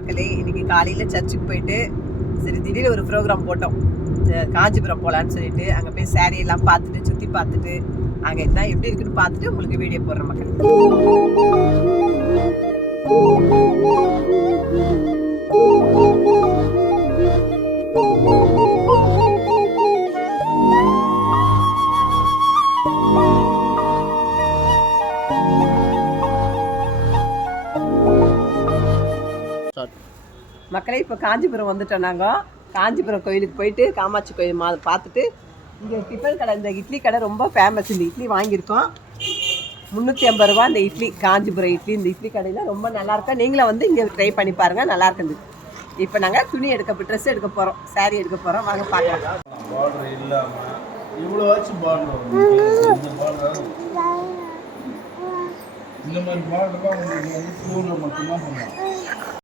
மக்களே, இன்னைக்கு காலையில் சர்ச்சுக்கு போயிட்டு சரி திடீர்னு ஒரு ப்ரோக்ராம் போட்டோம். காஞ்சிபுரம் போகலான்னு சொல்லிட்டு அங்கே போய் சாரீ எல்லாம் பார்த்துட்டு சுற்றி பார்த்துட்டு அங்கே என்ன எப்படி இருக்குன்னு பார்த்துட்டு உங்களுக்கு வீடியோ போடுறேன் மக்கள். மக்களே இப்போ காஞ்சிபுரம் வந்துட்டோம். நாங்கள் காஞ்சிபுரம் கோயிலுக்கு போயிட்டு காமாட்சி கோயில் பார்த்துட்டு இங்கே டிஃபன் கடை, இந்த இட்லி கடை ரொம்ப ஃபேமஸ். இந்த இட்லி வாங்கியிருக்கோம் 350 ரூபா இந்த இட்லி, காஞ்சிபுரம் இட்லி. இந்த இட்லி கடையில் ரொம்ப நல்லாயிருக்கும். நீங்களும் வந்து இங்கே ட்ரை பண்ணி பாருங்கள், நல்லா இருக்குது. இப்போ நாங்கள் துணி ட்ரெஸ் எடுக்க போகிறோம், சாரீ எடுக்க போகிறோம். வாங்க பார்க்கலாம். இந்த மாதிரி பாடலாம் உங்களுக்கு வந்து ஸ்கூலில் மட்டும்தான் பண்ணுவாங்க.